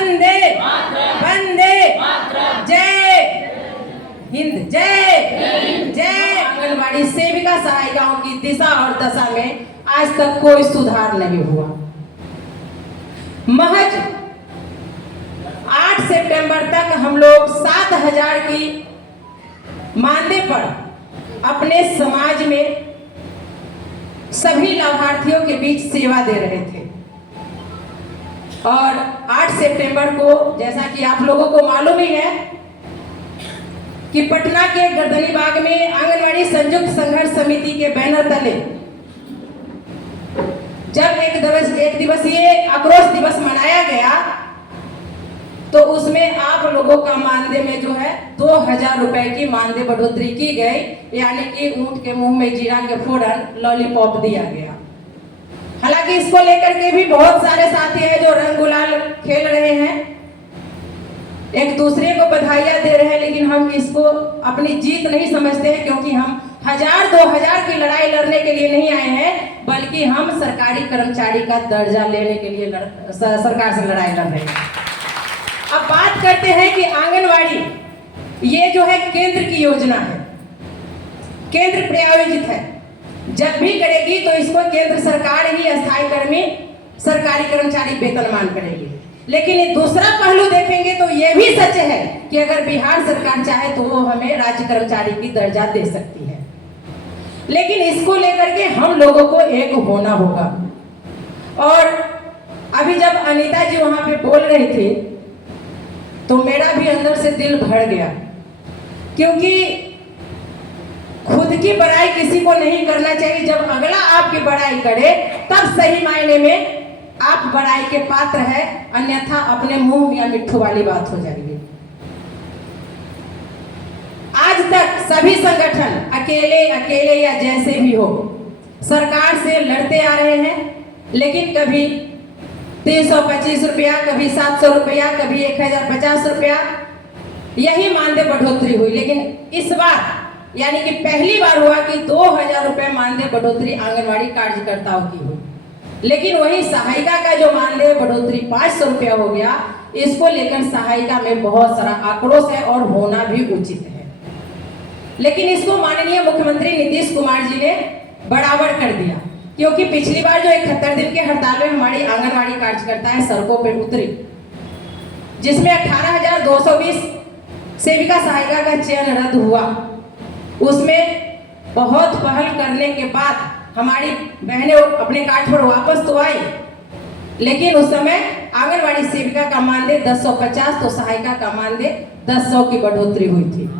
वंदे वंदे जय हिंद, जय जय। आंगनबाड़ी सेविका सहायिकाओं की दिशा और दशा में आज तक कोई सुधार नहीं हुआ। महज 8 सितंबर तक हम लोग 7,000 की मानदेय पर अपने समाज में सभी लाभार्थियों के बीच सेवा दे रहे थे। और 8 सितंबर को, जैसा कि आप लोगों को मालूम ही है, कि पटना के गर्दनी बाग में आंगनवाड़ी संयुक्त संघर्ष समिति के बैनर तले जब एक दिवसीय आक्रोश दिवस मनाया गया, तो उसमें आप लोगों का मानदेय में जो है 2,000 रुपए की मानदेय बढ़ोतरी की गई, यानी कि ऊंट के मुंह में जीरा के फोड़न लॉलीपॉप दिया गया। हालांकि इसको लेकर के भी बहुत सारे साथी हैं जो रंग गुलाल खेल रहे हैं, एक दूसरे को बधाइयां दे रहे हैं, लेकिन हम इसको अपनी जीत नहीं समझते हैं, क्योंकि हम 1000-2000 की लड़ाई लड़ने के लिए नहीं आए हैं, बल्कि हम सरकारी कर्मचारी का दर्जा लेने के लिए सरकार से लड़ाई लड़ रहे हैं। अब बात करते हैं कि आंगनवाड़ी ये जो है केंद्र की योजना है, केंद्र प्रायोजित है। जब भी करेगी तो इसको केंद्र सरकार ही अस्थायी कर्मी सरकारी कर्मचारी वेतनमान करेगी। लेकिन ये दूसरा पहलू देखेंगे तो ये भी सच है कि अगर बिहार सरकार चाहे तो वो हमें राज्य कर्मचारी की दर्जा दे सकती है। लेकिन इसको लेकर के हम लोगों को एक होना होगा। और अभी जब अनीता जी वहां पे बोल रही थी तो मेरा भी अंदर से दिल भर गया, क्योंकि खुद की बड़ाई किसी को नहीं करना चाहिए। जब अगला आपकी बड़ाई करे तब सही मायने में आप बड़ाई के पात्र है, अन्यथा अपने मुंह या मिट्ठू वाली बात हो जाएगी। आज तक सभी संगठन अकेले या जैसे भी हो सरकार से लड़ते आ रहे हैं, लेकिन कभी 325 रुपया, कभी 700 रुपया, कभी 1050 रुपया, यही मानदेय बढ़ोतरी हुई। लेकिन इस बार यानी कि पहली बार हुआ कि 2000 रुपए मानदेय बढ़ोतरी आंगनवाड़ी कार्यकर्ताओं की हुई। लेकिन वही सहायिका का जो मानदेय बढ़ोतरी 500 रुपया हो गया, इसको लेकर सहायिका में बहुत सारा आक्रोश है और होना भी उचित है। लेकिन इसको माननीय मुख्यमंत्री नीतीश कुमार जी ने बराबर कर दिया, क्योंकि पिछली बार जो 71 दिन के हड़ताल में हमारी आंगनवाड़ी कार्यकर्ताएं सड़कों पर उतरी, जिसमें 18,220 सेविका सहायिका का चयन रद्द हुआ, उसमें बहुत पहल करने के बाद हमारी बहनें अपने काठ पर वापस तो आई, लेकिन उस समय आंगनवाड़ी सेविका का मानदेय 1050 तो सहायिका का मानदेय 1000 की बढ़ोतरी हुई थी।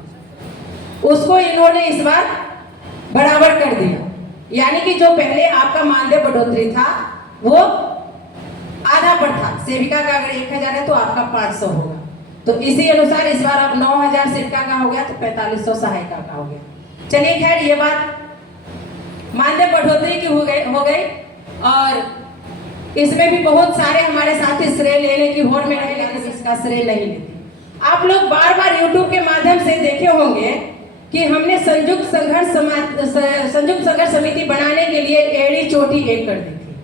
उसको इन्होंने इस बार बराबर कर दिया, यानी कि जो पहले आपका मानदेय बढ़ोतरी था वो आधा पर था। सेविका का अगर 1000 है तो आपका 500 होगा। तो इसी अनुसार इस बार अब 9000 सेविका का हो गया तो 4500 सहायिका का हो गया। चलिए खैर, ये बात मानदेय बढ़ोतरी की हो गई। और इसमें भी बहुत सारे हमारे साथी श्रेय लेने की होड़ में रहे, लेकिन इसका श्रेय नहीं लेते। आप लोग बार बार YouTube के माध्यम से देखे होंगे कि हमने संयुक्त संघर्ष समिति बनाने के लिए एड़ी चोटी एक कर दी थी,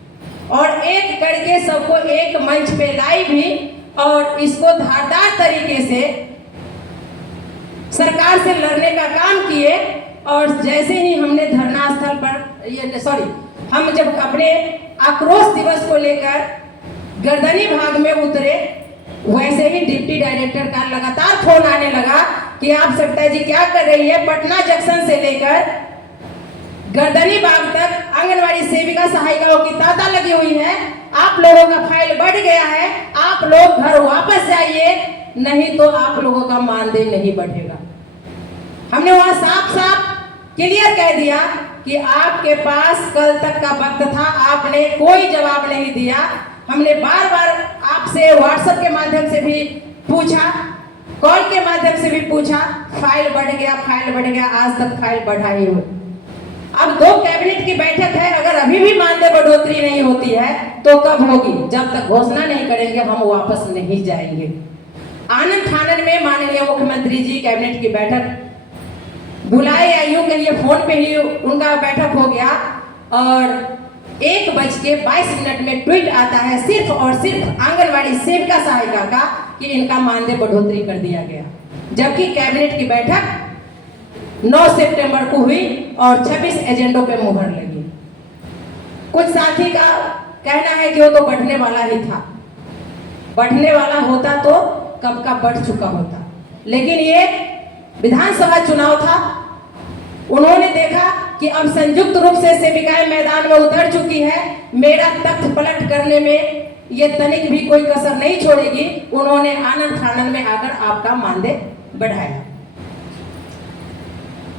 और एक करके सबको एक मंच पे लाई भी, और इसको धारदार तरीके से सरकार से लड़ने का काम किए। और जैसे ही हमने धरना स्थल पर हम जब अपने आक्रोश दिवस को लेकर गर्दनी भाग में उतरे, वैसे ही डिप्टी डायरेक्टर का लगातार फोन आने लगा कि आप सविता जी क्या कर रही है। पटना जंक्शन से लेकर गर्दनी बाग तक आंगनवाड़ी सेविका सहायिकाओं की तांता लगी हुई है, आप लोगों का फाइल बढ़ गया है, आप लोग घर वापस जाइए, नहीं तो आप लोगों का मानदेय नहीं बढ़ेगा। हमने वहां साफ साफ क्लियर कह दिया कि आपके पास कल तक का वक्त था, आपने कोई जवाब नहीं दिया। हमने बार बार आपसे व्हाट्सएप के माध्यम से भी पूछा, कॉल के माध्यम से भी पूछा, फाइल बढ़ गया, आज तक फाइल बढ़ा ही हुई। अब 2 कैबिनेट की बैठक है, अगर अभी भी मानदेय बढ़ोतरी नहीं होती है तो कब होगी? जब तक घोषणा नहीं करेंगे हम वापस नहीं जाएंगे। आनंद फानन में माननीय मुख्यमंत्री जी कैबिनेट की बैठक बुलाए, या यूं कहिए फोन पे ही उनका बैठक हो गया, और 1:22 में ट्वीट आता है सिर्फ और सिर्फ आंगनवाड़ी सेविका सहायिका का कि इनका मानदेय बढ़ोतरी कर दिया गया, जबकि कैबिनेट की बैठक 9 सितंबर को हुई और 26 एजेंडों पे मुहर लगी। कुछ साथी का कहना है कि वो तो बढ़ने वाला ही था, बढ़ने वाला होता तो कब का बढ़ चुका होता, लेकिन ये विधानसभा चुनाव था, उन्होंने देखा कि अब संयुक्त रूप से सेविकाएं मैदान में उतर चुकी है, मेरा तख्त पलट करने में ये तनिक भी कोई कसर नहीं छोड़ेगी। उन्होंने आनंद फानंद में आकर आपका मानदेय बढ़ाया।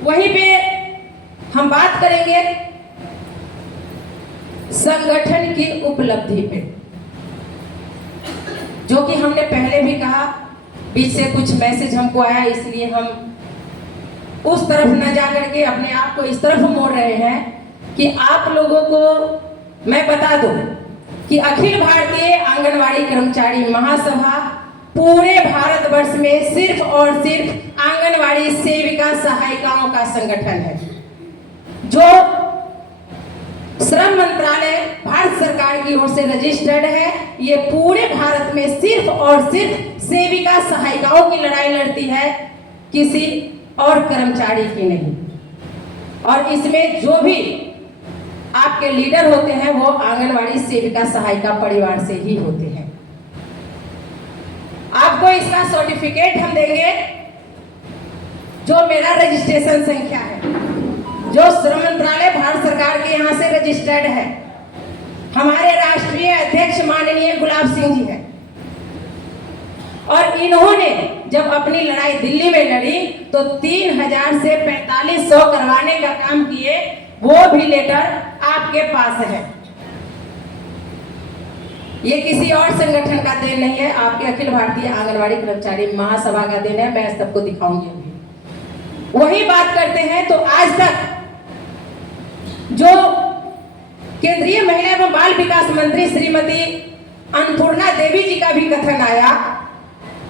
वहीं पे हम बात करेंगे संगठन की उपलब्धि पे, जो कि हमने पहले भी कहा, बीच से कुछ मैसेज हमको आया, इसलिए हम उस तरफ न जाकर के अपने आप को इस तरफ मोड़ रहे हैं कि आप लोगों को मैं बता दूं कि अखिल भारतीय आंगनवाड़ी कर्मचारी महासभा पूरे भारतवर्ष में सिर्फ और सिर्फ आंगनवाड़ी सेविका सहायिकाओं का संगठन है, जो श्रम मंत्रालय भारत सरकार की ओर से रजिस्टर्ड है। ये पूरे भारत में सिर्फ और सिर्फ सेविका सहायिकाओं की लड़ाई लड़ती है, किसी और कर्मचारी की नहीं। और इसमें जो भी आपके लीडर होते हैं वो आंगनवाड़ी सेविका सहायिका परिवार से ही होते हैं। आपको इसका सर्टिफिकेट हम देंगे, जो मेरा रजिस्ट्रेशन संख्या है, जो श्रम मंत्रालय भारत सरकार के यहाँ से रजिस्टर्ड है। हमारे राष्ट्रीय अध्यक्ष माननीय गुलाब सिंह जी हैं, और इन्होंने जब अपनी लड़ाई दिल्ली में लड़ी तो 3000 से 4500 करवाने का काम किए, वो भी लेटर आपके पास है। ये किसी और संगठन का देन नहीं है, आपके अखिल भारतीय आंगनवाड़ी कर्मचारी महासभा का देन है। मैं सबको दिखाऊंगी अभी। वही बात करते हैं तो आज तक जो केंद्रीय महिला एवं बाल विकास मंत्री श्रीमती अन्नपूर्णा देवी जी का भी कथन आया,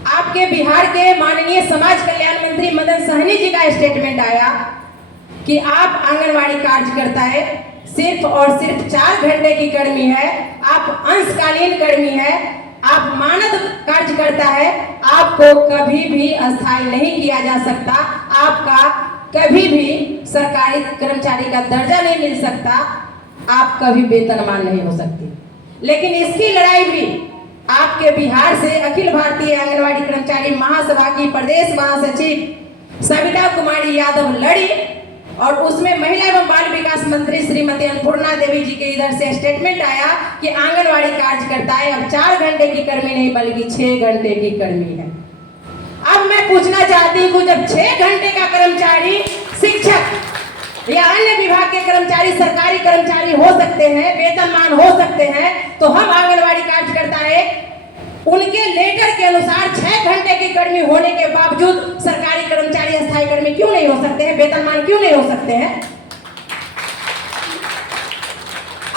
आपके बिहार के माननीय समाज कल्याण मंत्री मदन सहनी जी का स्टेटमेंट आया कि आप आंगनवाड़ी कार्यकर्ता है, सिर्फ और सिर्फ 4 घंटे की कर्मी है, आप अंशकालीन कर्मी है, आप मानद कार्यकर्ता है, आपको कभी भी अस्थायी नहीं किया जा सकता, आपका कभी भी सरकारी कर्मचारी का दर्जा नहीं मिल सकता, आप कभी वेतनमान नहीं हो सकती। लेकिन इसकी लड़ाई भी आपके बिहार से अखिल भारतीय आंगनवाड़ी कर्मचारी महासभा की प्रदेश महासचिव सविता कुमारी यादव लड़ी, और उसमें महिला एवं बाल विकास मंत्री श्रीमती अन्नपूर्णा देवी जी के इधर से स्टेटमेंट आया कि आंगनवाड़ी कार्यकर्ताएं अब 4 घंटे की कर्मी नहीं बल्कि 6 घंटे की कर्मी है। अब मैं पूछना चाहती हूँ, जब 6 घंटे का कर्मचारी शिक्षक या अन्य विभाग के कर्मचारी सरकारी कर्मचारी हो सकते हैं, वेतनमान हो सकते हैं, तो हम आंगनवाड़ी कार्यकर्ताएं उनके लेटर के अनुसार 6 घंटे की कर्मी होने के बावजूद सरकारी कर्मचारी अस्थायी कर्मी क्यों नहीं हो सकते हैं, वेतनमान क्यों नहीं हो सकते हैं?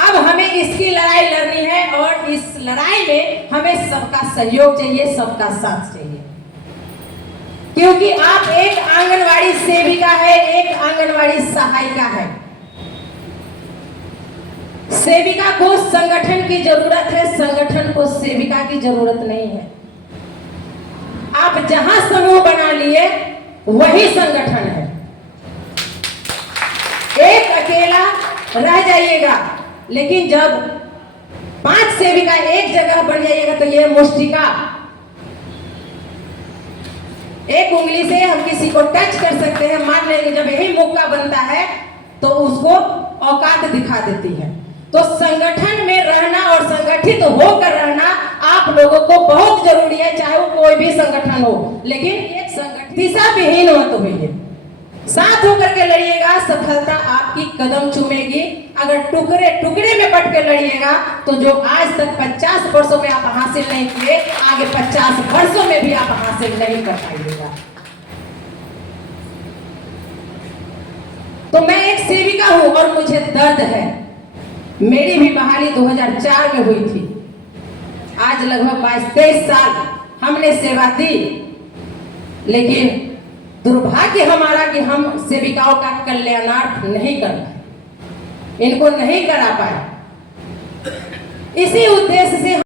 अब हमें इसकी लड़ाई लड़नी है, और इस लड़ाई में हमें सबका सहयोग चाहिए, सबका साथ चाहिए, क्योंकि आप एक आंगनवाड़ी सेविका है, एक आंगनवाड़ी सहायिका है। सेविका को संगठन की जरूरत है, संगठन को सेविका की जरूरत नहीं है। आप जहां समूह बना लिए वही संगठन है। एक अकेला रह जाइएगा, लेकिन जब 5 सेविका एक जगह बन जाइएगा तो ये मुष्टिका, एक उंगली से हम किसी को टच कर सकते हैं, मान लेंगे जब यही मौका बनता है तो उसको औकात दिखा देती है। तो संगठन में रहना और संगठित होकर रहना आप लोगों को बहुत जरूरी है, चाहे वो कोई भी संगठन हो, लेकिन एक संगठित दिशा विहीन मत होइए, साथ होकर के लड़िएगा, सफलता आपकी कदम चूमेगी। अगर टुकड़े टुकड़े में बट के लड़िएगा तो जो आज तक 50 वर्षों में आप हासिल नहीं किए, आगे 50 वर्षों में भी आप हासिल नहीं कर पाइएगा। तो मैं एक सेविका हूं और मुझे दर्द है। मेरी भी बहाली 2004 में हुई थी, आज लगभग 22-23 साल हमने सेवा दी, लेकिन दुर्भाग्य हमारा कि हम सेविकाओं का कल्याणार्थ नहीं कर पाए, इनको नहीं करा पाए। इसी उद्देश्य से